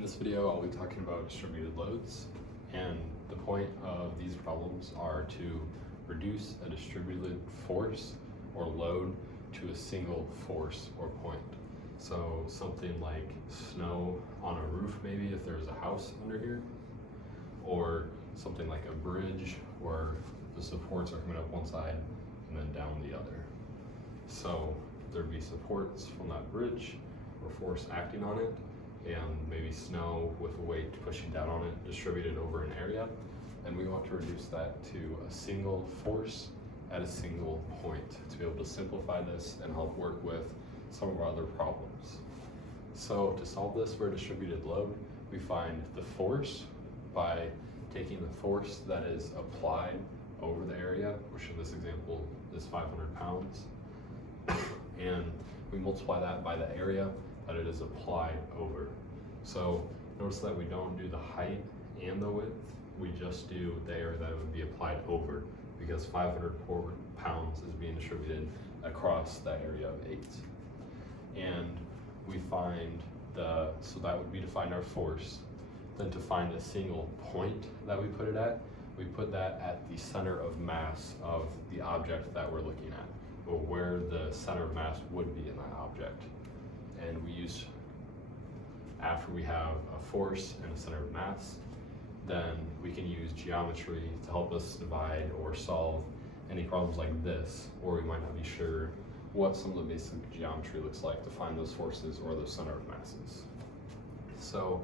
In this video, I'll be talking about distributed loads, and the point of these problems are to reduce a distributed force or load to a single force or point. So something like snow on a roof, maybe if there's a house under here, or something like a bridge where the supports are coming up one side and then down the other. So there'd be supports from that bridge or force acting on it, and maybe snow with a weight pushing down on it distributed over an area, and we want to reduce that to a single force at a single point to be able to simplify this and help work with some of our other problems. So to solve this for a distributed load, we find the force by taking the force that is applied over the area, which in this example is 500 pounds, and we multiply that by the area that it is applied over. So notice that we don't do the height and the width, we just do the area that it would be applied over, because 500 pounds is being distributed across that area of 8. And we find so that would be to find our force. Then to find a single point that we put it at, we put that at the center of mass of the object that we're looking at, or where the center of mass would be in that object. And we use, after we have a force and a center of mass, then we can use geometry to help us divide or solve any problems like this, or we might not be sure what some of the basic geometry looks like to find those forces or those center of masses. So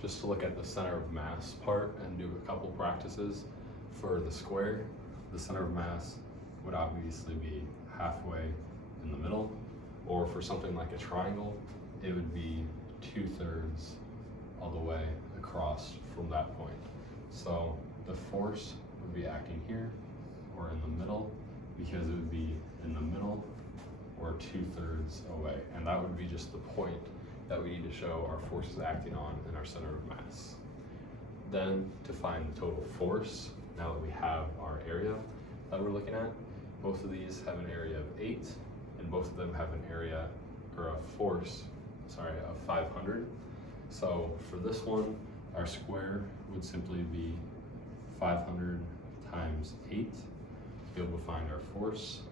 just to look at the center of mass part and do a couple practices. For the square, the center of mass would obviously be halfway in the middle, or for something like a triangle, it would be 2/3 all the way across from that point. So the force would be acting here or in the middle, because it would be in the middle or 2/3 away. And that would be just the point that we need to show our force is acting on in our center of mass. Then to find the total force, now that we have our area that we're looking at, both of these have an area of 8, and both of them have an area or a force, of 500. So for this one, our square would simply be 500 times 8 to be able to find our force.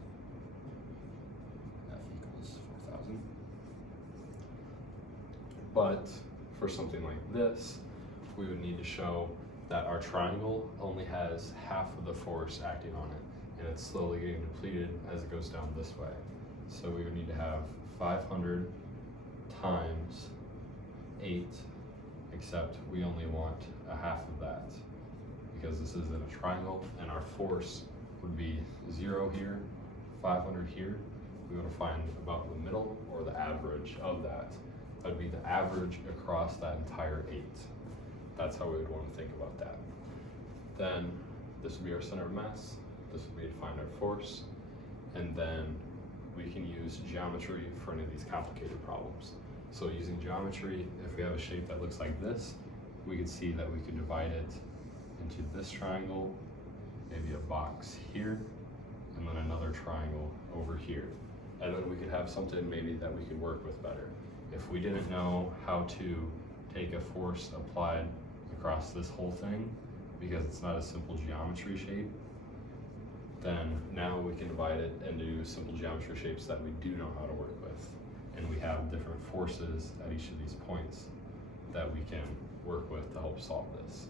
F equals 4,000. But for something like this, we would need to show that our triangle only has half of the force acting on it, and it's slowly getting depleted as it goes down this way. So we would need to have 500 times 8, except we only want a half of that, because this is in a triangle, and our force would be 0 here, 500 here. We want to find about the middle, or the average of that. That would be the average across that entire 8. That's how we would want to think about that. Then this would be our center of mass, this would be to find our force, and then we can use geometry for any of these complicated problems. So using geometry, if we have a shape that looks like this, we could see that we could divide it into this triangle, maybe a box here, and then another triangle over here. And then we could have something maybe that we could work with better. If we didn't know how to take a force applied across this whole thing, because it's not a simple geometry shape, then now we can divide it into simple geometry shapes that we do know how to work with. And we have different forces at each of these points that we can work with to help solve this.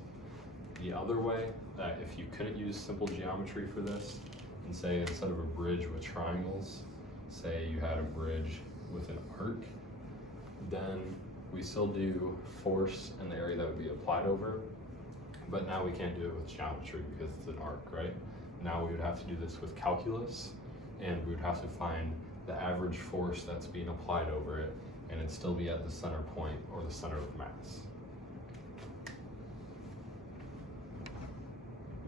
The other way, that if you couldn't use simple geometry for this, and say instead of a bridge with triangles, say you had a bridge with an arc, then we still do force in the area that would be applied over, but now we can't do it with geometry because it's an arc, right? Now we would have to do this with calculus, and we would have to find the average force that's being applied over it, and it'd still be at the center point or the center of mass.